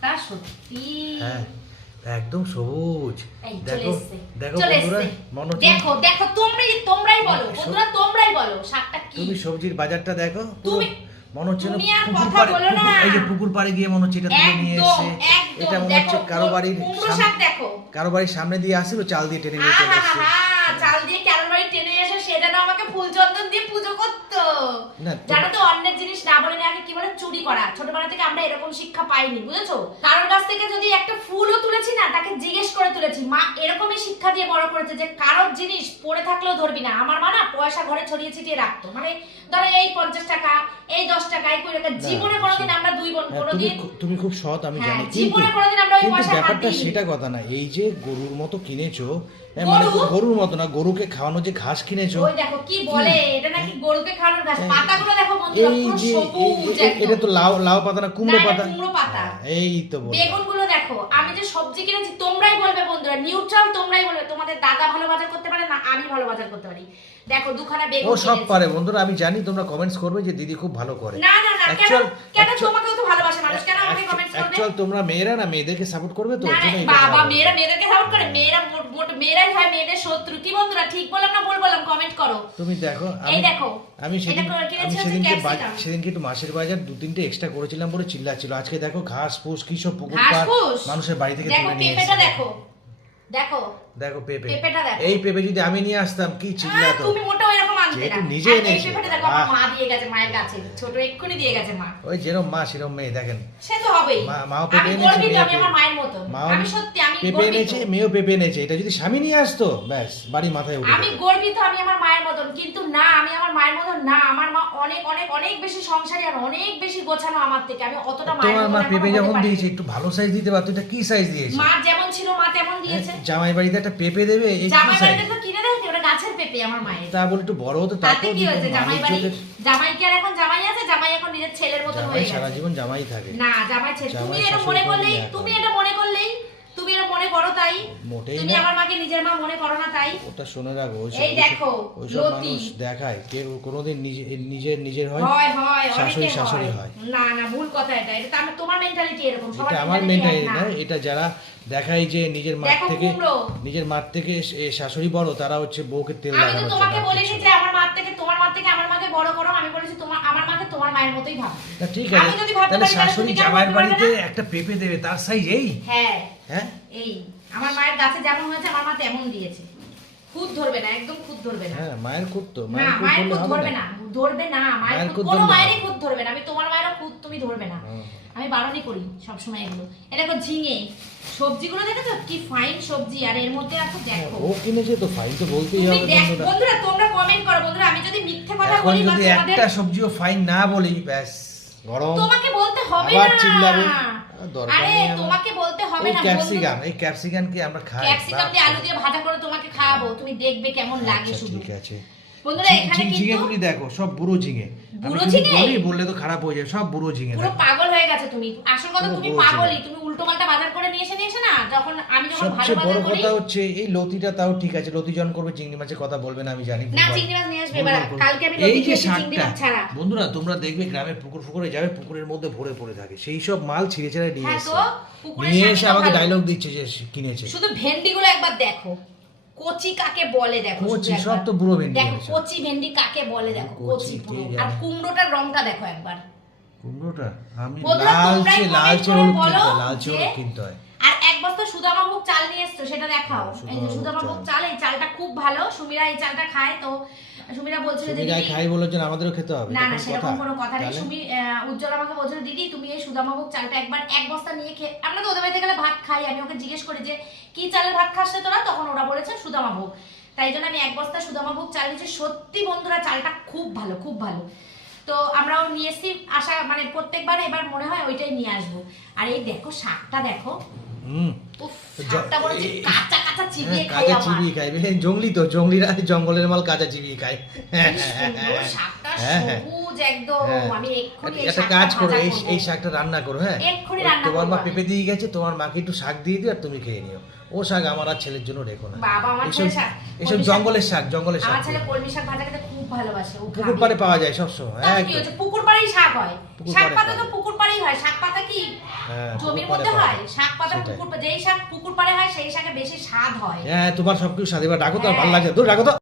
শাকটা সত্যি? হ্যাঁ একদম সবুজ। দেখো দেখো বন্ধুরা মনে দেখো দেখো তোমরাই তোমরাই বলো বন্ধুরা তোমরাই বলো শাকটা কি? তুমি সবজির বাজারটা দেখো তুমি- মনে হচ্ছে এই যে পুকুর পাড়ে গিয়ে মনে হচ্ছে এটা তুলে নিয়ে এসে। এটা মনে হচ্ছে কারও বাড়ির কারও বাড়ির সামনে দিয়ে আসছিল চাল দিয়ে টেনে নিয়ে চলে এসছে। চাল দিয়ে ক্যালোরি টেনে এসে সেটা না আমাকে ফুল চন্দন দিয়ে পুজো করতো। জানো তো অন্যের জিনিস না বলে আগে কি বলে চুরি করা। ছোটবেলা থেকে আমরা এরকম শিক্ষা পাইনি বুঝেছ? কারোর কাছ থেকে যদি একটা ফুলও তুলেছি না তাকে জিজ্ঞেস করে তুলেছি মা এরকমই শিক্ষা দিয়ে বড় করেছে যে কারোর জিনিস পড়ে থাকলেও ধরবি না। আমার মা না পয়সা ঘরে ছড়িয়ে ছিটিয়ে রাখতো। মানে ধরো এই পঞ্চাশ টাকা এই দশ টাকা এই কুড়ি টাকা জীবনে কোনোদিন আমরা দুই বোন হ্যাঁ, কোনোদিন তুমি খুব সৎ আমি হ্যাঁ, জানি। জীবনে কোনোদিন আমরা ওই পয়সা ব্যাপারটা সেটা কথা না। এই যে গরুর মতো কিনেছো হ্যাঁ, মানে গরুর মতো না গরুকে খাওয়ানো যে ঘাস কিনেছো? ওই দেখো কি বলে? এটা নাকি গরুকে খাওয়ানোর ঘাস। পাতাগুলো দেখো বন্ধুরা এই পুরো সবুজ এটা তো লাউ লাউ পাতা না কুমড়ো পাতা? কুমড়ো পাতা। এই তো বলগুলো দেখো আমি যে সবজি কিনেছি তোমরাই বলবে বন্ধুরা নিউট্রাল তোমরাই বলবে। তোমাদের দাদা ভালো বাজার করতে পারে না আমি ভালো বাজার করতে পারি। দেখো দুখানা বেগুন ও সব পারে। বন্ধুরা আমি জানি তোমরা কমেন্টস করবে যে দিদি খুব ভালো করে। না না না কেন কেন তোমাকেও তো ভালোবাসে মানুষ? কেন আমাকে কমেন্টস করবে? অ্যাকচুয়াল তোমরা মেয়েরা না মেয়েদেরকে সাপোর্ট করবে তো? না ওর না জন্য এই বাবা মেয়েরা মেয়েদেরকে সাপোর্ট করে। মেয়েরা মোট- মোট মেয়েরাই হয় মেয়েদের শত্রু। কি বন্ধুরা ঠিক বললাম না ভুল বললাম? কমেন্ট করো। তুমি দেখো এই দেখো আমি সেদিন আমি সেদিনকে সেদিনকে একটু মাসের বাজার দু তিনটে এক্সট্রা করেছিলাম বলে চিল্লাচ্ছিল। আজকে দেখো ঘাস ফুস কি সব পুকুর ঘাস পাড়। ফুস? মানুষের বাড়ি থেকে দেখো পেঁপেটা দেখো দেখো দেখো পেঁপে পেঁপেটা দেখো। এই পেঁপে যদি আমি নিয়ে আসতাম কি চিল্লাতো তুমি মোটেও এরকম আনতে না নিজে এনেছে। পেঁপেটা দেখো আমার বাহ। মা দিয়ে গেছে মায়ের কাছে। ছোট এক্ষুনি দিয়ে গেছে মা। ওই যেরকম মা সেরকম মেয়ে দেখেন। সে তো হবেই। মাও পেঁপে আমি এনেছে, গর্বিত আমি আমার মায়ের মতো। আমি সত্যি আমি পেঁপে এনেছে মেয়েও পেঁপে এনেছে। এটা যদি স্বামী নিয়ে আসতো ব্যাস বাড়ি মাথায় উঠে আমি গর্বিত আমি আমার মায়ের মতন। কিন্তু না আমি আমার মায়ের মতন না। আমার মা অনেক অনেক অনেক বেশি সংসারী আর অনেক বেশি গোছানো আমার থেকে। আমি অতটা মায়ের তোমার মা পেঁপে যখন। দিয়েছে একটু ভালো সাইজ দিতে পারতো। এটা কি সাইজ দিয়েছে? মা যেমন ছিল মা তেমন দিয়েছে। জামাই বাড়িতে একটা পেঁপে দেবে এই জামাই সাইজ বাড়িতে তো কিনে ওটা গাছের পেঁপে আমার মায়ের। তা বলে একটু বড় হতো তাতে কি হয়েছে জামাই বাড়ি জামাই কি আর এখন জামাই আছে জামাই এখন নিজের ছেলের মতন হয়ে হয়ে সারা জীবন জামাই থাকে। না জামাই ছেলে। তুমি এটা মনে করলেই তুমি এটা মনে করলেই মনে করো তাই? তুমি আমার মাকে নিজের মা মনে করো না তাই? ওটা শুনে রাখো এই দেখো। মানুষ দেখায়। কেউ কোনোদিন নিজের নিজের হয় হয় হয় শাশুড়ি শাশুড়ি হয়। না না ভুল কথা এটা। এটা তোমার মেন্টালিটি এরকম সবার এটা আমার mentality মেন্টালি এক না এটা যারা দেখায় যে নিজের মাঠ থেকে নিজের মাঠ থেকে শাশুড়ি বড় তারা হচ্ছে বউকে তেল আমি তো তোমাকে বলিনি যে আমার মা থেকে তোমার মা থেকে আমার মাকে বড় করো আমি বলেছি আমার মায়ের মতোই ভাবো। ঠিক আমি যদি ভাবতে পারি শাশুড়ি জামাইয়ের বাড়িতে একটা পেপে দেবে তার সাইজ এই? হ্যাঁ। হ্যাঁ? এই আমার মায়ের গাছে যেমন হয়েছে আমার মা তেমন দিয়েছে। খুদ ধরবে না একদম খুদ ধরবে না। হ্যাঁ মায়ের খুব তো মায়ের খুদ ধরবে না। ধরবে না মায়ের খুদ কোনো মায়েরই। খুদ ধরবে না। আমি তোমার মায়েরও খুদ তুমি ধরবে না। আমি বারণই করি সবসময় এগুলো। এ দেখো ঝিঙে সবজিগুলো দেখেছ? কি ফাইন সবজি। আর এর মধ্যে আছে দেখো। ও কিনেছে তো ফাইন তো বলতেই হবে বন্ধুরা। তোমরা কমেন্ট করো। বন্ধুরা আমি যদি মিথ্যে কথা বলি বা তোমাদের একটা সবজিও ফাইন না বলি ব্যাস গরম। তোমাকে বলতে হবে আবার না। চিল্লাবে। আরে তোমাকে বলতে হবে না ক্যাপসিকাম এই ক্যাপসিকাম কি আমরা খাই? ক্যাপসিকাম দিয়ে আলু দিয়ে ভাজা করে তোমাকে খাওয়াবো। তুমি দেখবে কেমন লাগে আচ্ছা, শুধু। ঠিক আছে। বন্ধুরা এখানে কিন্তু দেখো সব বুড়ো ঝিঙে। বুড়ো ঝিঙে? বললে তো খারাপ হয়ে যাবে সব বুড়ো ঝিঙে পুরো পাগল হয়ে গেছে তুমি। আসল কথা তুমি পাগলই তুমি উল্টো পাল্টা বাজার করে নিয়ে এসে নিয়ে এসে না যখন আমি যখন ভালো বাজার করি কথা হচ্ছে এই লতিটা তাও ঠিক আছে লতি জন করবে চিংড়ি মাছের কথা বলবে না আমি জানি না চিংড়ি মাছ নিয়ে আসবে এবার কালকে আমি এই লতি যে শাকটা বন্ধুরা তোমরা দেখবে গ্রামের পুকুর ফুকুরে যাবে পুকুরের মধ্যে ভরে পড়ে থাকে। সেই সব মাল ছিঁড়ে ছিঁড়ে নিয়ে হ্যাঁ এসে নিয়ে এসে আমাকে। ডায়লগ দিচ্ছে যে কিনেছে। শুধু ভেন্ডিগুলো একবার দেখো। কচি কাকে বলে দেখো কচি, সব তো বুড়ো ভেন্ডি দেখো কচি ভেন্ডি কাকে বলে দেখো কচি, পুরো। আর কুমড়োটার রংটা দেখো একবার। কুমড়োটা আমি লালচে লালচে হলুদ বলো কিনতে লালচে যে- হলুদ কিনতে হয়। আর এক বস্তা সুদামা ভোগ চাল নিয়ে এসছো সেটা দেখাও। হ্যাঁ, এই যে সুদামা ভোগ চাল। এই চালটা খুব ভালো। সুমিরা এই চালটা খায় তো সুমিরা বলছিল দিদি খাই বলেছেন আমাদেরও খেতে হবে। না না সেরকম কোনো কথা নেই। সুমি উজ্জ্বল আমাকে বলছিল দিদি তুমি এই সুদামাভোগ চালটা একবার এক বস্তা নিয়ে খেয়ে আমরা তো ওদের বাড়িতে গেলে ভাত খাই। আমি ওকে জিজ্ঞেস করি যে কি চালের ভাত খাস রে তোরা? তখন ওরা সুদামা ভোগ। তাই জন্য আমি এক বস্তা সুদামা ভোগ চাল নিয়েছি সত্যি বন্ধুরা চালটা খুব ভালো খুব ভালো। তো আমরাও নিয়ে এসেছি। আশা মানে প্রত্যেকবার এবার মনে হয় ওইটাই নিয়ে আসব। আর এই দেখো শাকটা দেখো। উফ। তোমার মাকে একটু শাক দিয়ে দিও আর তুমি খেয়ে নিও। ও শাক আমার আর ছেলের জন্য রেখো না। এসব জঙ্গলের শাক জঙ্গলের শাক। ভাজা খেতে খুব ভালোবাসে পুকুর পাড়ে পাওয়া যায় সবসময় পুকুর পাড়েই শাক হয়। শাক পাতা তো পুকুর পাড়েই হয় শাক পাতা কি? হ্যাঁ, জমির মধ্যে হয় শাক পাতা পুকুর যেই শাক পুকুর পুকুর পাড়ে হয় সেই শাকে বেশি স্বাদ হয়। হ্যাঁ তোমার সবকিছু স্বাদ। এবার ডাকো তো আর ভালো লাগে দূর ডাকো তো।